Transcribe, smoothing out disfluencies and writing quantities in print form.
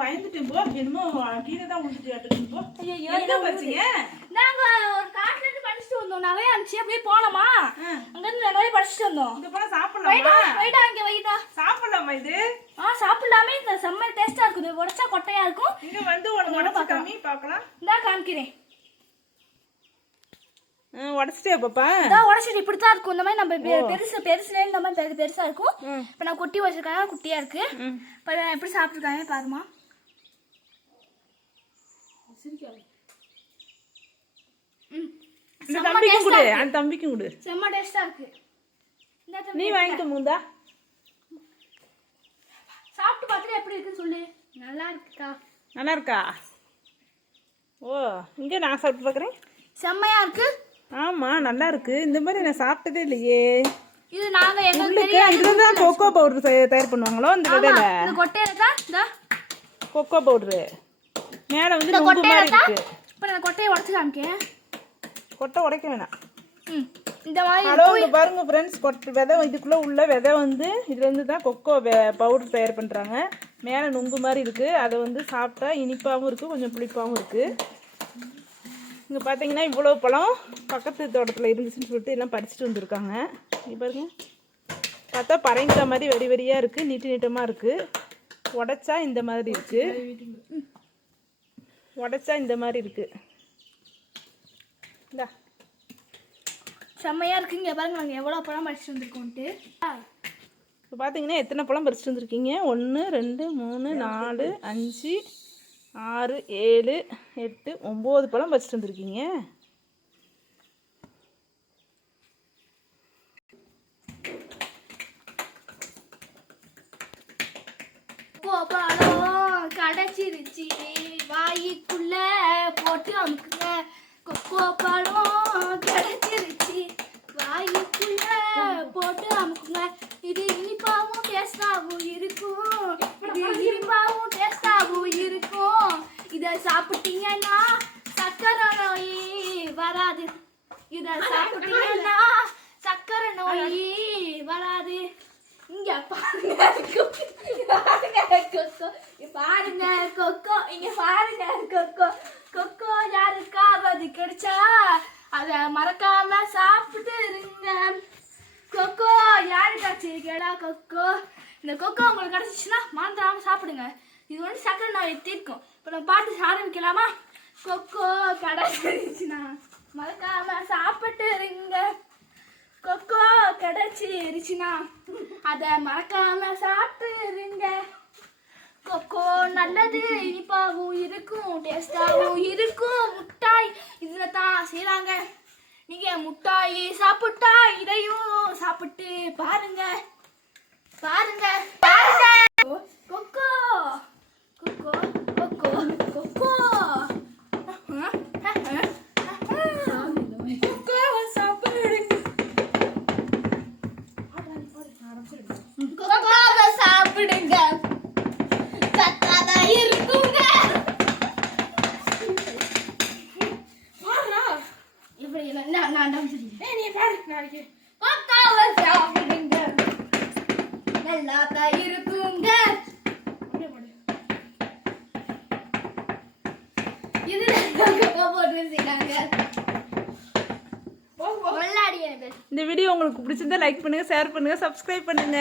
பயந்துட்டேன் போ. என்னமோ கீழே தான் விழுந்துட்டு போ. ஐயோ என்ன பறிச்சீங்க? நாங்க ஒரு காட்டுல இருந்து படிச்சுட்டு வந்தோம். நிறைய இருந்துச்சு. அப்படியே போனோமா, அங்க இருந்து நிறைய படிச்சுட்டு வந்தோம். இந்த பழம் சாப்பிடலாமா? வைடா இங்க வைடா. சாப்பிடலாமா இது? சாப்பிடலாமே. இந்த செம்ம டேஸ்டா இருக்குது. உடைச்சா கொட்டையா இருக்கும். இங்க வந்து உடச்சு கம்மி பார்க்கலாம். இந்தா காமிக்கிறேன். உடைச்சிட்டே பாப்பா. இதான் உடைச்சிட்டு இப்படித்தான் இருக்கும். இந்த மாதிரி நம்ம பெருசுல இந்த மாதிரி பெருசா இருக்கும். இப்ப நான் குட்டி வச்சிருக்காங்க, குட்டியா இருக்கு. இப்ப எப்படி சாப்பிட்டுருக்காங்க பாருமா. தம்பிக்கும் கொடு, அந்த தம்பிக்கும் கொடு. செம்ம டேஸ்டா இருக்கு. நீ வாங்கிட்டு முந்தா சாப்பிட்டு பார்த்துட்டு எப்படி இருக்குன்னு சொல்லு. நல்லா இருக்குக்கா. நல்லா இருக்கா? ஓ, இங்க நான் சாப்பிட்டு பார்க்குறேன். செம்மையா இருக்கு. ஆமா நல்லா இருக்கு. இந்த மாதிரி நான் சாப்பிட்டதே இல்லையே. இது நாங்க எங்களுக்கு இதுதான் கொக்கோ பவுடர் தயார் பண்ணுவாங்களோ இந்த விதையில? இந்த கொட்டையில தான் இந்த கொக்கோ பவுடர் மேல வந்து நுங்கு மாதிரி இருக்கு. இப்ப நான் கொட்டையை உடைச்சு காமிக்கேன். கொட்டை உடைக்க வேணாம். இந்த மாதிரி ஹலோ, இங்க பாருங்க ஃப்ரெண்ட்ஸ், விதை இதுக்குள்ள உள்ள விதை வந்து இதுல இருந்து தான் கொக்கோ பவுடர் தயார் பண்றாங்க. மேல நுங்கு மாதிரி இருக்கு. அதை வந்து சாப்பிட்டா இனிப்பாவும் இருக்கு, கொஞ்சம் புளிப்பாவும் இருக்கு. இங்கே பார்த்தீங்கன்னா இவ்வளோ பழம் பக்கத்து தோட்டத்தில் இருந்துச்சுன்னு சொல்லிட்டு எல்லாம் பறிச்சுட்டு வந்திருக்காங்க. இங்கே பாருங்க, பார்த்தா பறைங்கிற மாதிரி வரி வரியாக இருக்குது, நீட்டமாக இருக்குது. உடைச்சா இந்த மாதிரி இருக்குது. உடைச்சா இந்த மாதிரி இருக்குது. இந்தா செம்மையாக இருக்குங்க. பாருங்க நாங்கள் எவ்வளோ பழம் பறிச்சுட்டு வந்திருக்கோன்ட்டு. இப்போ பார்த்தீங்கன்னா எத்தனை பழம் பறிச்சுட்டு வந்திருக்கீங்க? 1 2 3 4 5 6 7 8 9 பழம் வச்சுட்டு வந்துருக்கீங்க. பழம் கடைச்சிருச்சு, வாய்க்குள்ள போட்டு அமுக்குங்க. கொக்கோ பழம் கிடைச்சிருச்சு, வாய்க்குள்ள போட்டு அமுக்குங்க. இது இனிப்பாவும் டேஸ்டாவும் இருக்கும். இது இனிப்பாவும் டேஸ்டாவும் இருக்கும். இதை சாப்பிட்டீங்கன்னா சக்கரை நோய் வராது. இதை சாப்பிட்டீங்கன்னா சக்கரை நோய் வராது. இங்க பாருங்க கொக்கோ, பாருங்க கொக்கோ, இங்க பாருங்க கொக்கோ. கொக்கோ யாருக்காவது கிடைச்சா அதை மறக்காம சாப்பிட்டு இருங்க. கொக்கோ யாருக்காச்சும் கேடா கொக்கோ. இந்த கொக்கோ உங்களுக்கு கிடைச்சிச்சுன்னா மறந்துடாம சாப்பிடுங்க. இது வந்து சக்கரை நோய் தீர்க்கும். இப்போ நம்ம பாட்டு ஆரம்பிக்கலாமா? கொக்கோ கிடைச்சிருச்சுன்னா மறக்காம சாப்பிட்டு இருங்க. கொக்கோ கிடைச்சிருச்சுன்னா அதை மறக்காம சாப்பிட்டு இருங்க. கொக்கோ நல்லது, இனிப்பாவும் இருக்கும், டேஸ்டாவும் இருக்கும். முட்டாய் இதுல தான் செய்யறாங்க. நீங்க முட்டாய் சாப்பிட்டா இதையும் சாப்பிட்டு பாருங்க. பாருங்க பாருங்க. கொக்கோ கொக்கோ கொக்கோ கொக்கோ கொக்கோ சாப்பிடுங்க. கொக்கோவை சாப்பிடுங்க, சத்தாதான் இருக்குங்க. இப்படி நான் நீ பாரு நாளைக்கு. கொக்கோவை சாப்பிடுங்க, நல்லாதான் இருக்குங்க. இந்த வீடியோ உங்களுக்கு பிடிச்சிருந்தா லைக் பண்ணுங்க, ஷேர் பண்ணுங்க, சப்ஸ்கிரைப் பண்ணுங்க.